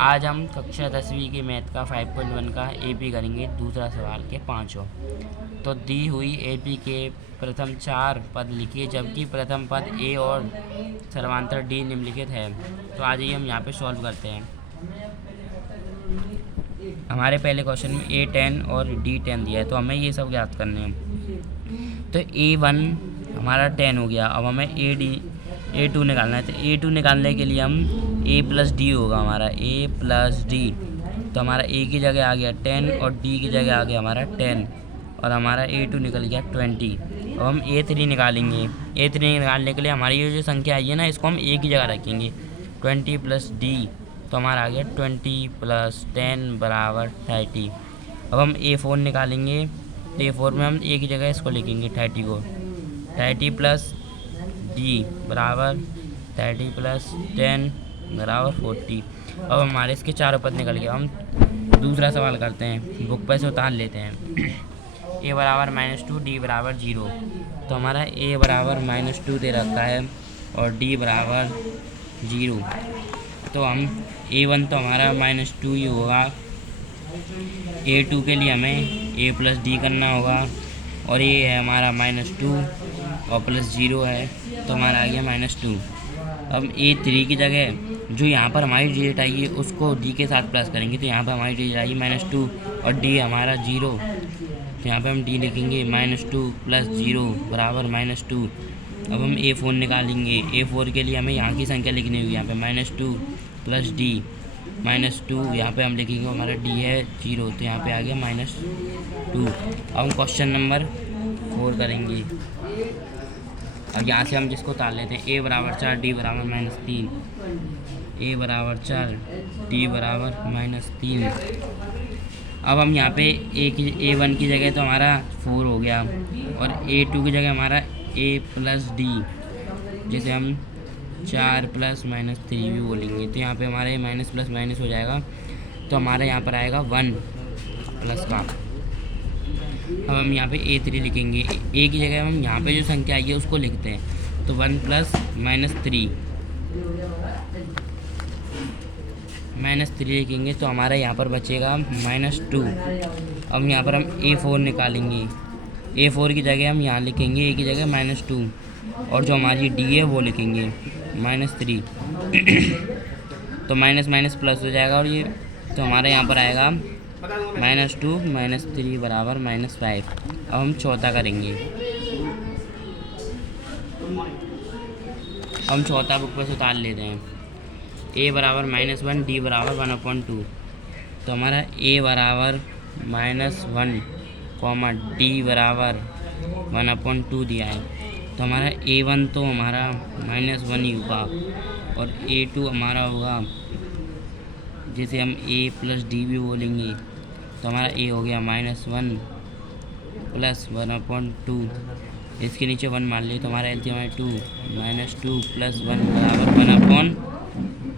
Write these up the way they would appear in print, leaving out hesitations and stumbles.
आज हम कक्षा 10वीं के मैथ का 5.1 का एपी करेंगे दूसरा सवाल के पाँचों। तो दी हुई एपी के प्रथम 4 पद लिखिए जबकि प्रथम पद ए और सर्वांतर डी निम्नलिखित है। तो आज ही हम यहाँ पे सॉल्व करते हैं। हमारे पहले क्वेश्चन में A10 और D10 दिया है तो हमें ये सब याद करने हैं। तो A1 हमारा 10 हो गया। अब हमें A2 निकालना है। तो A2 निकालने के लिए हम A प्लस डी होगा हमारा A प्लस डी। तो हमारा A की जगह आ गया 10 और D की जगह आ गया हमारा 10 और हमारा A2 निकल गया 20। अब हम A3 निकालेंगे। A3 निकालने के लिए हमारी ये जो संख्या आई है ना, इसको हम A की जगह रखेंगे 20 प्लस D। तो हमारा आ गया 20 प्लस 10 बराबर 30। अब हम A4 निकालेंगे। तो A4 में हम A की जगह इसको लिखेंगे 30 को 30 प्लस D बराबर 30 प्लस 10 बराबर 40। अब हमारे इसके चारों पद निकल गए। हम दूसरा सवाल करते हैं, बुक पे से उतार लेते हैं। A बराबर -2 D बराबर 0। तो हमारा A बराबर -2 दे रखा है और D बराबर 0। तो हम A1 तो हमारा -2 ही होगा। A2 के लिए हमें A प्लस डी करना होगा और ये है हमारा -2 और प्लस 0 है तो हमारा आ गया -2। अब A3 की जगह जो यहाँ पर हमारी डिजिट आई है उसको D के साथ प्लस करेंगे। तो यहाँ पर हमारी डिजिट आई -2 और D हमारा 0। तो यहाँ पे हम D लिखेंगे -2 प्लस 0 बराबर -2। अब हम A4 निकालेंगे। A4 के लिए हमें यहाँ की संख्या लिखनी होगी। यहाँ पे -2 प्लस D -2 यहाँ पे हम लिखेंगे हमारा D है 0। तो यहाँ पे आ गया -2। अब हम क्वेश्चन नंबर 4 करेंगे। अब यहाँ से हम जिसको उतार लेते हैं A बराबर 4 D बराबर -3। A बराबर 4 D बराबर -3। अब हम यहाँ पे A1 की जगह तो हमारा 4 हो गया और A2 की जगह हमारा A प्लस डी, जिसे हम 4 प्लस -3 भी बोलेंगे। तो यहाँ पे हमारे माइनस प्लस माइनस हो जाएगा तो हमारे यहाँ पर आएगा 1 प्लस का। अब हम यहाँ पे A3 लिखेंगे। A की जगह हम यहाँ पे जो संख्या आई है उसको लिखते हैं। तो 1 प्लस -3 -3 लिखेंगे तो हमारा यहाँ पर बचेगा -2। अब यहाँ पर हम A4 निकालेंगे। A4 की जगह हम यहाँ लिखेंगे A की जगह -2 और जो हमारी D है वो लिखेंगे -3। तो माइनस माइनस प्लस हो जाएगा और ये तो हमारे यहाँ पर आएगा -2 -3 बराबर -5। अब हम चौथा करेंगे। हम चौथा बुक पर से उतार लेते हैं। A बराबर -1 D बराबर 1/2। तो हमारा A बराबर -1 D बराबर 1/2 दिया है। तो हमारा A1 तो हमारा -1 ही होगा और A2 हमारा होगा जिसे हम A प्लस डी भी बोलेंगे। तो हमारा A हो गया -1 प्लस 1/2। इसके नीचे 1 मान लिए तो हमारा एलसीएम है 2 -2 प्लस 1 बराबर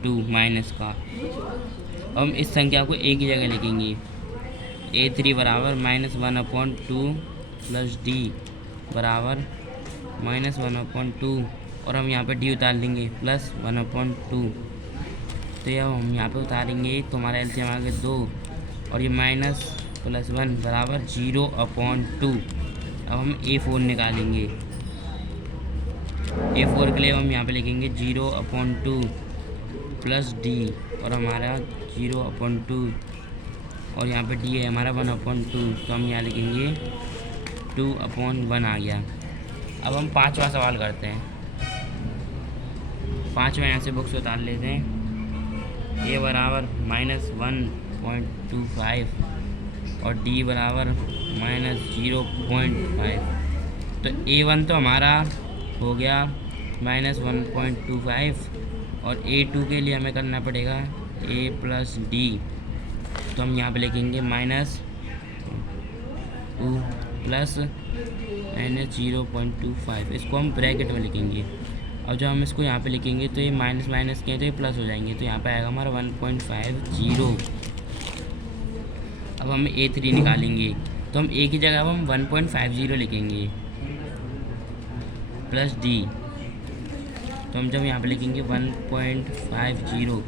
1/2 माइनस का। अब हम इस संख्या को A की जगह लिखेंगे। A3 बराबर -1/2 प्लस D बराबर -1/2 और हम यहाँ पे D उतार लेंगे प्लस 1/2। तो यह हम यहाँ पे उतारेंगे तो हमारा एलसीएम आ गया 2 और ये माइनस प्लस 1 बराबर 0/2। अब हम A4 निकालेंगे। A4 के लिए हम यहाँ पे लिखेंगे 0/2 प्लस D और हमारा 0/2 और यहाँ पे D है हमारा 1/2। तो हम यहाँ लिखेंगे 2/1 आ गया। अब हम पाँचवा सवाल करते हैं। पाँचवा यहाँ से बुक्स उतार लेते हैं। A बराबर -1.25 और D बराबर -0.5। तो A1 तो हमारा हो गया -1.25 और A2 के लिए हमें करना पड़ेगा A प्लस डी। तो हम यहाँ पे लिखेंगे -2 प्लस -0.25। इसको हम ब्रैकेट में लिखेंगे और जब हम इसको यहाँ पे लिखेंगे तो ये माइनस माइनस के तो ये प्लस हो जाएंगे। तो यहाँ पे आएगा हमारा 1.50। अब हम A3 निकालेंगे तो हम A की जगह अब हम 1.50 लिखेंगे प्लस D। तो हम जब यहाँ पे लिखेंगे 1.50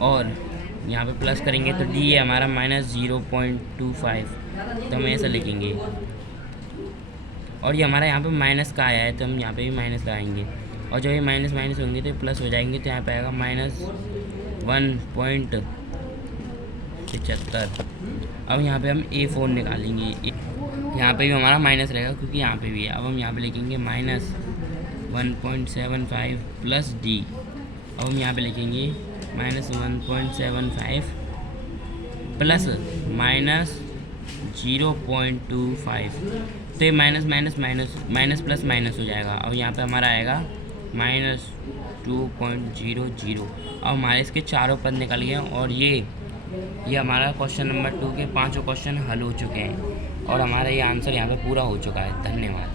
और यहाँ पे प्लस करेंगे तो डी है हमारा -0.25, तो हम ऐसा लिखेंगे। और ये हमारा यहाँ पे माइनस का आया है तो हम यहाँ पे भी माइनस लगाएंगे, और जब ये माइनस माइनस होंगे तो प्लस हो जाएंगे, तो यहाँ पे आएगा -1.75। अब यहाँ पे हम A4 निकालेंगे, यहाँ पे भी हमारा माइनस रहेगा क्योंकि यहाँ पे भी है। अब हम यहाँ पे लिखेंगे -1.75 प्लस डी। अब हम यहाँ पे लिखेंगे -1.75 प्लस -0.25, तो ये minus minus minus minus plus minus हो जाएगा। अब यहाँ पे हमारा आएगा -2.00। अब हमारे इसके चारों पद निकल गए और ये हमारा क्वेश्चन नंबर 2 के 5 क्वेश्चन हल हो चुके हैं और हमारा ये आंसर यहाँ पे पूरा हो चुका है। धन्यवाद।